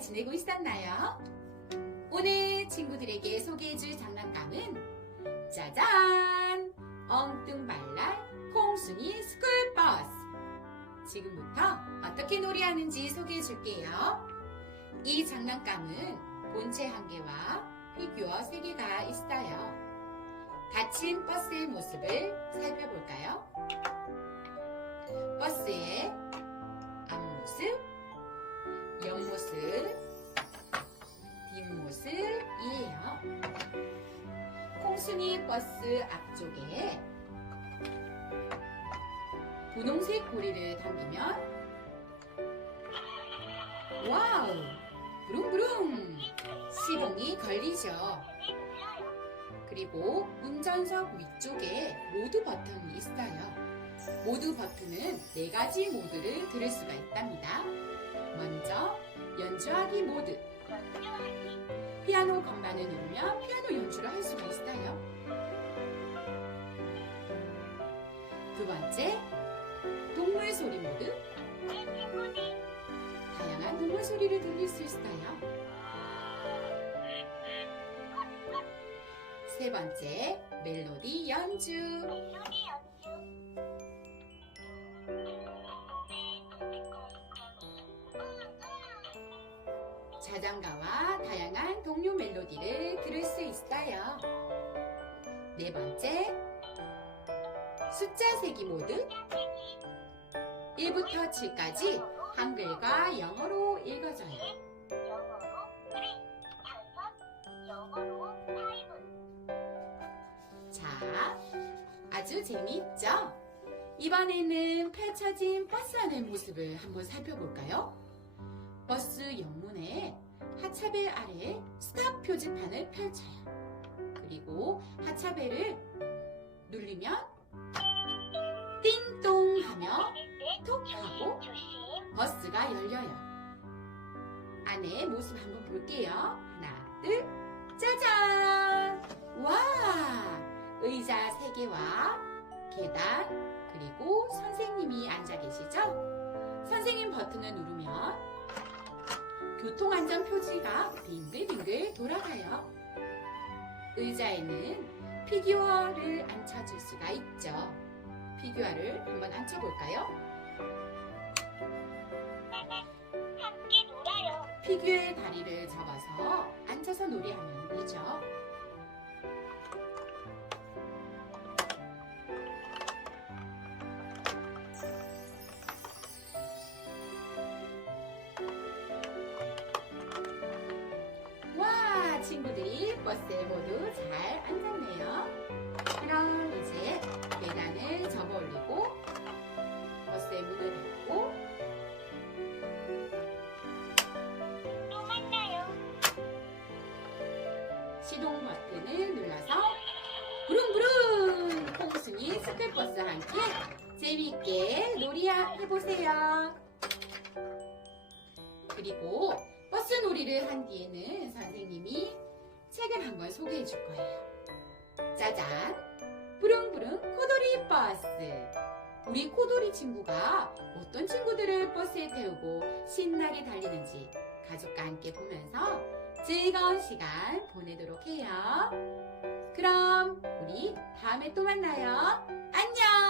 지내고 있었나요? 오늘 친구들에게 소개해줄 장난감은 짜잔! 엉뚱발랄 콩순이 스쿨버스! 지금부터 어떻게 놀이하는지 소개해줄게요. 이 장난감은 본체 한 개와 피규어 세 개가 있어요. 닫힌 버스의 모습을 살펴볼까요? 버스의 앞모습, 옆모습, 뒷모습이에요. 콩순이 버스 앞쪽에 분홍색 고리를 당기면 와우! 부릉부릉! 시동이 걸리죠. 그리고 운전석 위쪽에 모드 버튼이 있어요. 모드 버튼은 네 가지 모드를 들을 수가 있답니다. 먼저 연주하기 모드. 피아노 건반을 누르면 피아노 연주를 할 수가 있어요. 두 번째, 동물 소리 모드. 다양한 동물 소리를 들릴 수 있어요. 세 번째, 멜로디 연주. 자장가와 다양한 동요 멜로디를 들을 수 있어요. 네 번째, 숫자 세기 모드. 1부터 7까지 한글과 영어로 읽어져요. 자, 아주 재미있죠? 이번에는 펼쳐진 버스 안의 모습을 한번 살펴볼까요? 버스 옆문에 하차벨 아래에 스탑 표지판을 펼쳐요. 그리고 하차벨을 누르면 띵동 하며 톡 하고 버스가 열려요. 안에 모습 한번 볼게요. 하나, 둘, 짜잔! 와! 의자 3개와 계단, 그리고 선생님이 앉아 계시죠? 선생님 버튼을 누르면 교통안전 표지가 빙글빙글 돌아가요. 의자에는 피규어를 앉혀줄 수가 있죠. 피규어를 한번 앉혀볼까요? 함께 놀아요. 피규어의 다리를 접어서 앉아서 놀이하면 되죠. 버스에 모두 잘 앉았네요. 그럼 이제 계단을 접어 올리고 버스의 문을 닫고 또 만나요. 시동 버튼을 눌러서 부릉부릉 콩순이 스쿨버스와 함께 재미있게 놀이야 해보세요. 그리고 버스 놀이를 한 뒤에는 선생님이 책을 한 권 소개해 줄 거예요. 짜잔! 부릉부릉 코돌이 버스! 우리 코돌이 친구가 어떤 친구들을 버스에 태우고 신나게 달리는지 가족과 함께 보면서 즐거운 시간 보내도록 해요. 그럼 우리 다음에 또 만나요. 안녕!